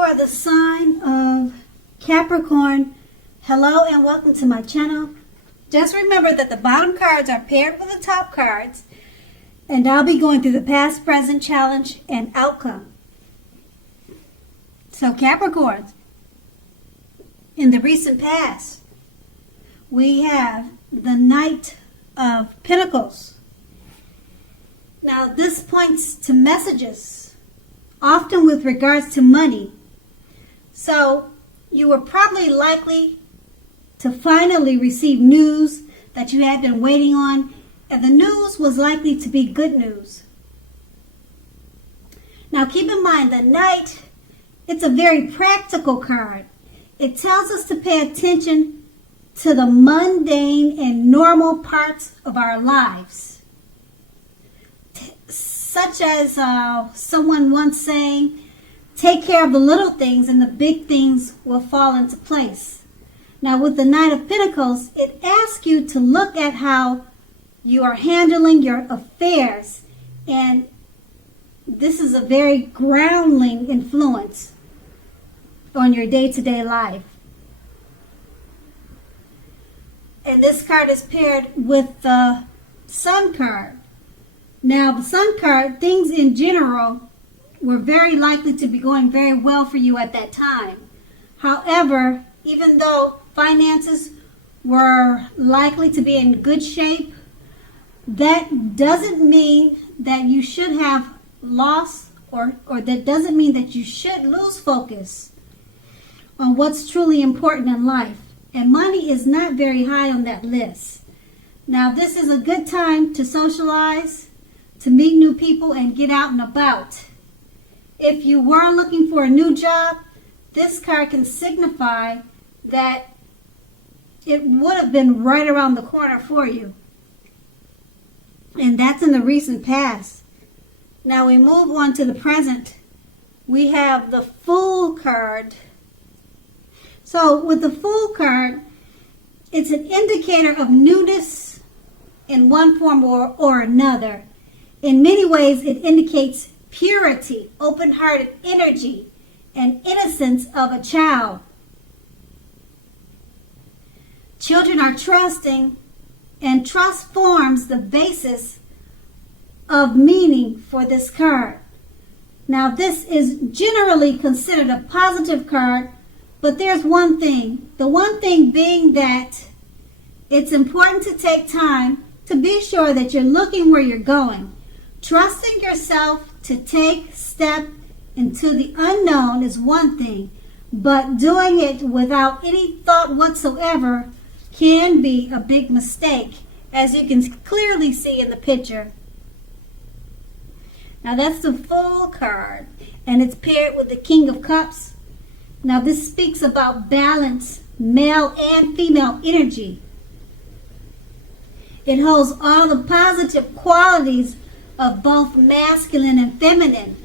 For the sign of Capricorn, hello and welcome to my channel. Just remember that the bottom cards are paired with the top cards, and I'll be going through the past, present, challenge, and outcome. So Capricorns, in the recent past, we have the Knight of Pentacles. Now this points to messages, often with regards to money. So you were probably likely to finally receive news that you had been waiting on, and the news was likely to be good news. Now keep in mind, the Knight, it's a very practical card. It tells us to pay attention to the mundane and normal parts of our lives. Such as someone once saying, take care of the little things and the big things will fall into place. Now with the Knight of Pentacles, it asks you to look at how you are handling your affairs. And this is a very grounding influence on your day-to-day life. And this card is paired with the Sun card. Now the Sun card, things in general were very likely to be going very well for you at that time. However, even though finances were likely to be in good shape, that doesn't mean that you should have lost, or that doesn't mean that you should lose focus on what's truly important in life. And money is not very high on that list. Now this is a good time to socialize, to meet new people, and get out and about. If you were looking for a new job, this card can signify that it would have been right around the corner for you. And that's in the recent past. Now we move on to the present. We have the Fool card. So with the Fool card, it's an indicator of newness in one form or another. In many ways, it indicates purity, open-hearted energy, and innocence of a child. Children are trusting, and trust forms the basis of meaning for this card. Now, this is generally considered a positive card, but there's one thing. The one thing being that it's important to take time to be sure that you're looking where you're going. Trusting yourself to take step into the unknown is one thing, but doing it without any thought whatsoever can be a big mistake, as you can clearly see in the picture. Now that's the Fool card, and it's paired with the King of Cups. Now this speaks about balance, male and female energy. It holds all the positive qualities of both masculine and feminine.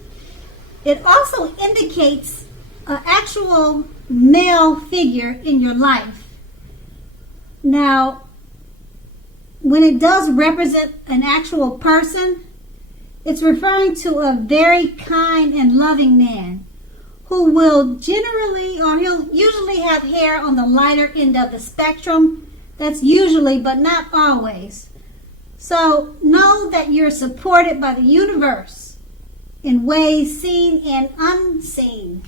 It also indicates an actual male figure in your life. Now, when it does represent an actual person, it's referring to a very kind and loving man who will generally, or he'll usually have hair on the lighter end of the spectrum. That's usually, but not always. So know that you're supported by the universe in ways seen and unseen.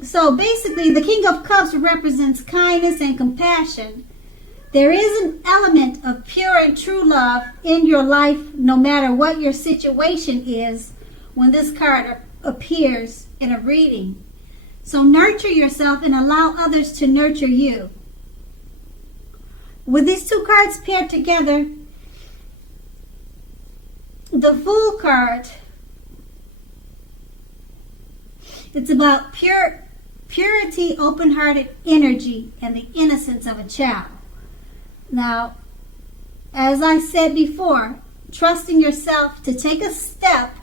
So basically, the King of Cups represents kindness and compassion. There is an element of pure and true love in your life, no matter what your situation is, when this card appears in a reading. So nurture yourself and allow others to nurture you. With these two cards paired together, the Fool card, it's about purity, open-hearted energy, and the innocence of a child. Now, as I said before, trusting yourself to take a step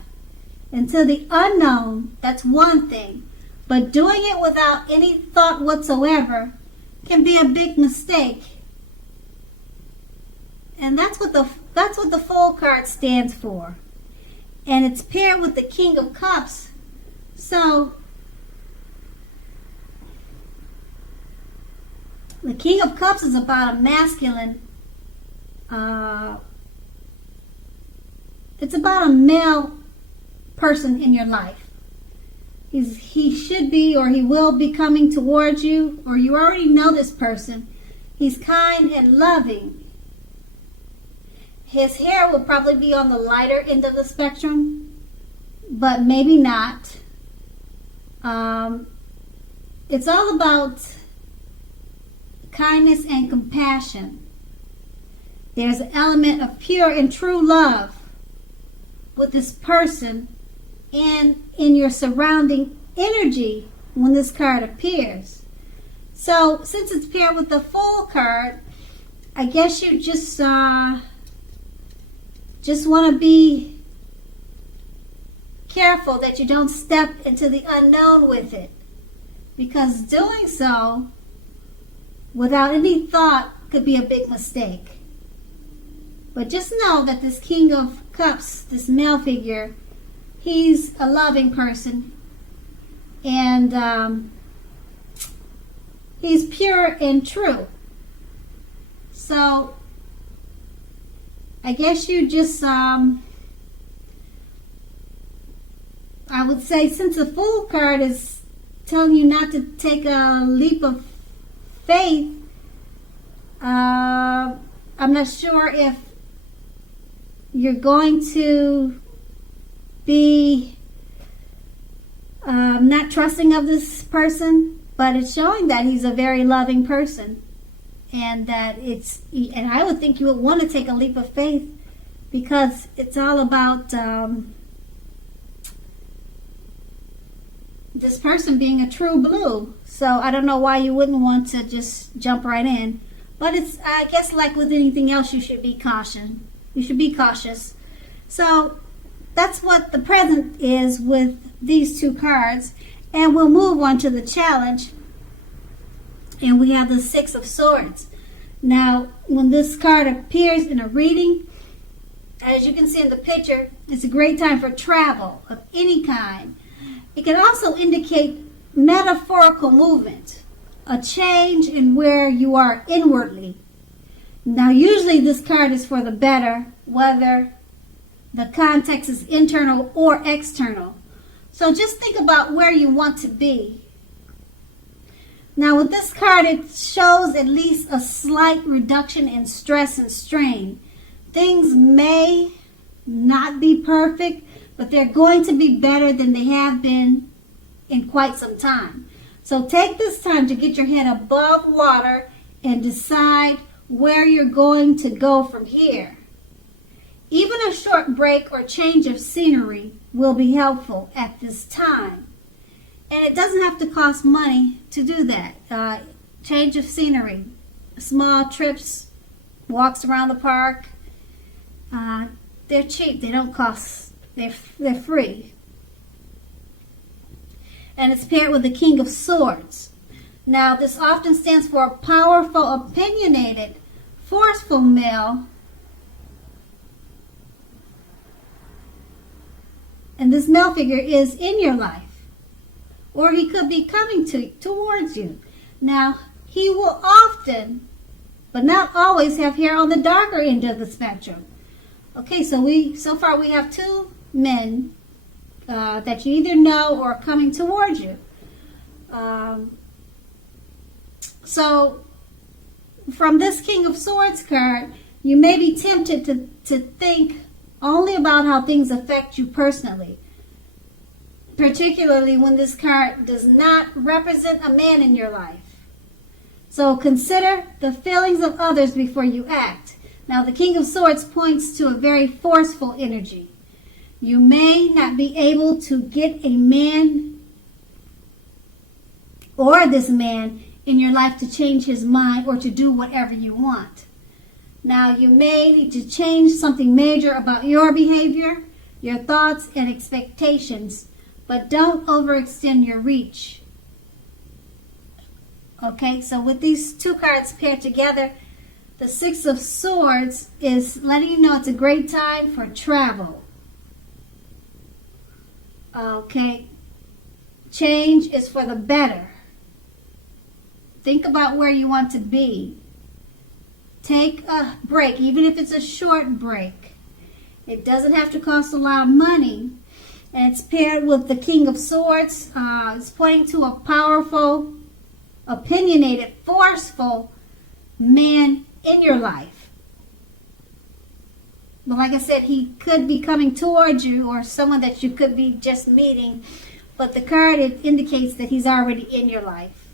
into the unknown, that's one thing. But doing it without any thought whatsoever can be a big mistake. And that's what the Fool card stands for. And it's paired with the King of Cups, So, the King of Cups is about a masculine, it's about a male person in your life. He should be, or he will be, coming towards you, or you already know this person. He's kind and loving. His hair will probably be on the lighter end of the spectrum, but maybe not. It's all about kindness and compassion. There's an element of pure and true love with this person and in your surrounding energy when this card appears. So since it's paired with the Fool card, I guess you just want to be careful that you don't step into the unknown with it, because doing so without any thought could be a big mistake. But just know that this King of Cups, this male figure, he's a loving person, and he's pure and true. So I guess you just, I would say, since the Fool card is telling you not to take a leap of faith, I'm not sure if you're going to be not trusting of this person, but it's showing that he's a very loving person, and that and I would think you would want to take a leap of faith, because it's all about this person being a true blue. So I don't know why you wouldn't want to just jump right in, but it's, I guess, like with anything else, you should be cautious. You should be cautious. So that's what the present is with these two cards. And we'll move on to the challenge. And we have the Six of Swords. Now, when this card appears in a reading, as you can see in the picture, it's a great time for travel of any kind. It can also indicate metaphorical movement, a change in where you are inwardly. Now, usually this card is for the better, whether the context is internal or external. So just think about where you want to be. Now, with this card, it shows at least a slight reduction in stress and strain. Things may not be perfect, but they're going to be better than they have been in quite some time. So take this time to get your head above water and decide where you're going to go from here. Even a short break or change of scenery will be helpful at this time. And it doesn't have to cost money to do that. Change of scenery, small trips, walks around the park, they're cheap. They don't cost, they're free. And it's paired with the King of Swords. Now, this often stands for a powerful, opinionated, forceful male. And this male figure is in your life. Or he could be coming towards you. Now, he will often, but not always, have hair on the darker end of the spectrum. Okay, so far we have two men that you either know or are coming towards you. So from this King of Swords card, you may be tempted to think only about how things affect you personally, particularly when this card does not represent a man in your life. So consider the feelings of others before you act. Now, the King of Swords points to a very forceful energy. You may not be able to get a man or this man in your life to change his mind or to do whatever you want. Now, you may need to change something major about your behavior, your thoughts, and expectations, but don't overextend your reach. Okay, so with these two cards paired together, the Six of Swords is letting you know it's a great time for travel. Okay, Change is for the better. Think about where you want to be. Take a break, even if it's a short break. It doesn't have to cost a lot of money. And it's paired with the King of Swords. It's pointing to a powerful, opinionated, forceful man in your life. But like I said, he could be coming towards you, or someone that you could be just meeting. But the card, it indicates that he's already in your life.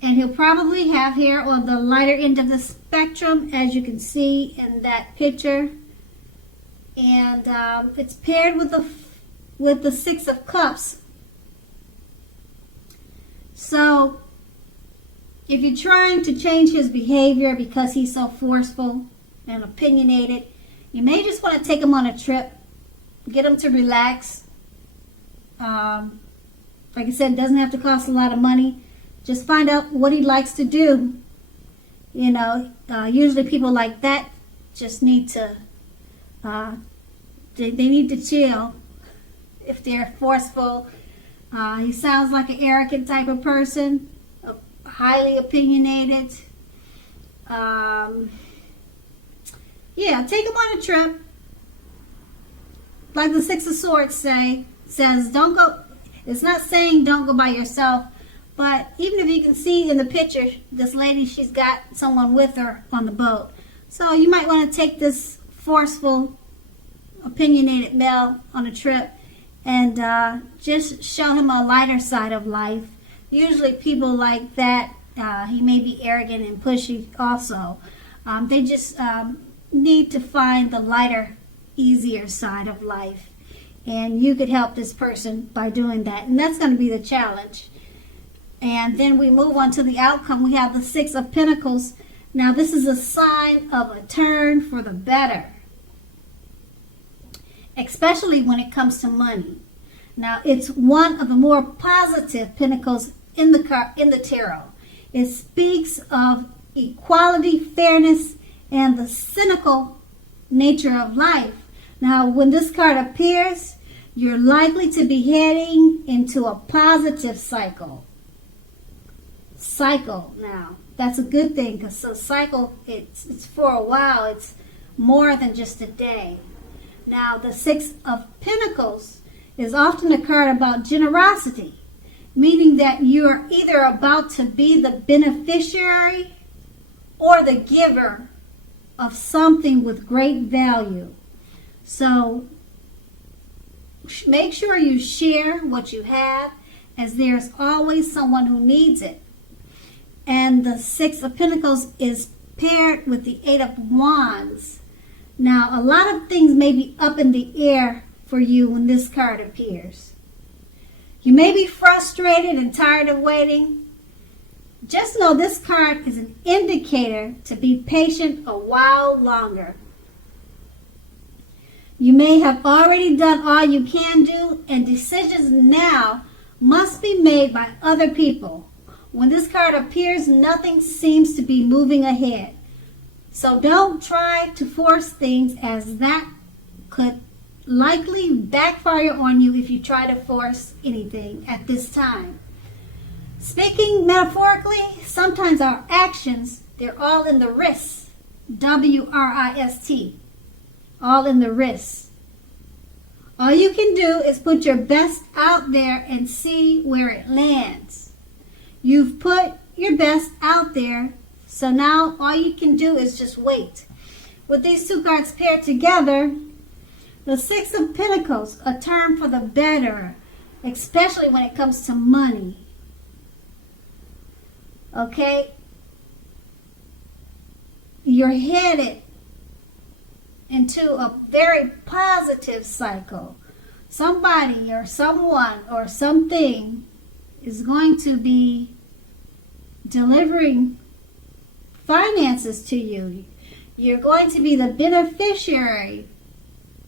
And he'll probably have hair on the lighter end of the spectrum, as you can see in that picture. And it's paired with the Six of Cups. So if you're trying to change his behavior because he's so forceful and opinionated, you may just want to take him on a trip, get him to relax. Like I said, it doesn't have to cost a lot of money. Just find out what he likes to do. You know, usually people like that just need to, they need to chill. If they're forceful, he sounds like an arrogant type of person, highly opinionated. Yeah, take him on a trip. Like the Six of Swords says, don't go. It's not saying don't go by yourself, but even if you can see in the picture, this lady, she's got someone with her on the boat. So you might want to take this forceful, opinionated male on a trip and just show him a lighter side of life. Usually people like that, he may be arrogant and pushy also. They just need to find the lighter, easier side of life. And you could help this person by doing that. And that's going to be the challenge. And then we move on to the outcome. We have the Six of Pentacles. Now this is a sign of a turn for the better, especially when it comes to money. Now it's one of the more positive pentacles in the tarot. It speaks of equality, fairness, and the cynical nature of life. Now when this card appears, you're likely to be heading into a positive cycle. Now that's a good thing, because a cycle, it's for a while. It's more than just a day. Now the Six of Pentacles is often a card about generosity, meaning that you're either about to be the beneficiary or the giver of something with great value. So make sure you share what you have, as there's always someone who needs it. And the Six of Pentacles is paired with the Eight of Wands. Now, a lot of things may be up in the air for you when this card appears. You may be frustrated and tired of waiting. Just know this card is an indicator to be patient a while longer. You may have already done all you can do, and decisions now must be made by other people. When this card appears, nothing seems to be moving ahead. So don't try to force things, as that could likely backfire on you if you try to force anything at this time. Speaking metaphorically, sometimes our actions, they're all in the wrist. W-R-I-S-T. All in the wrist. All you can do is put your best out there and see where it lands. You've put your best out there, so now all you can do is just wait. With these two cards paired together, the Six of Pentacles, a turn for the better, especially when it comes to money. Okay? You're headed into a very positive cycle. Somebody or someone or something is going to be delivering finances to you. You're going to be the beneficiary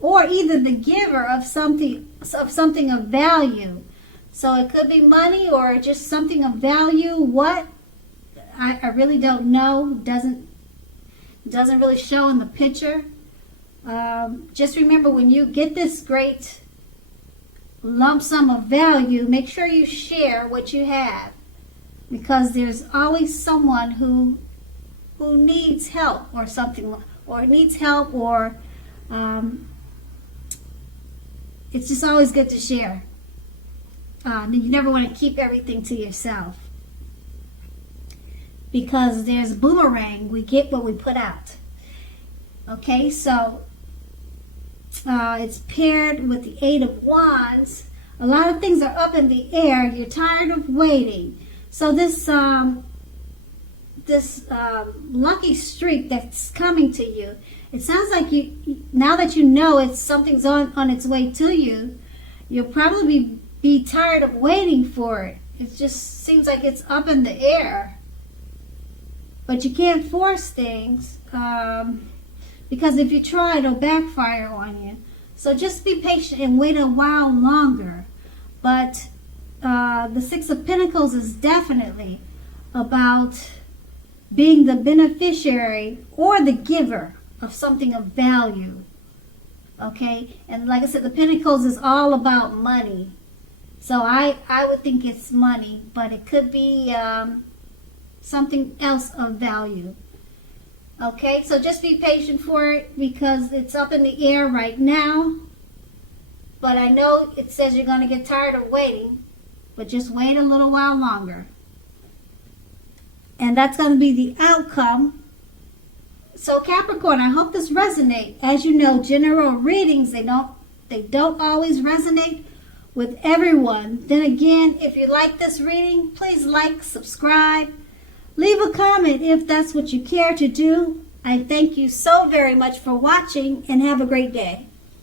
or either the giver of something of value. So it could be money or just something of value. What? I really don't know. Doesn't really show in the picture. Just remember, when you get this great lump sum of value, make sure you share what you have, because there's always someone who needs help or something, or needs help, or it's just always good to share. You never want to keep everything to yourself, because there's boomerang. We get what we put out. Okay, so it's paired with the Eight of Wands. A lot of things are up in the air. You're tired of waiting. So this lucky streak that's coming to you, it sounds like you, now that you know something's on its way to you, you'll probably be tired of waiting for it. It just seems like it's up in the air. But you can't force things, because if you try, it'll backfire on you. So just be patient and wait a while longer. But the Six of Pentacles is definitely about being the beneficiary or the giver of something of value. Okay? And like I said, the Pentacles is all about money. So I would think it's money, but it could be something else of value. Okay, so just be patient for it, because it's up in the air right now. But I know it says you're going to get tired of waiting, but just wait a little while longer. And that's going to be the outcome. So Capricorn, I hope this resonates. As you know, general readings, they don't always resonate with everyone. Then again, if you like this reading, please like, subscribe. Leave a comment if that's what you care to do. I thank you so very much for watching, and have a great day.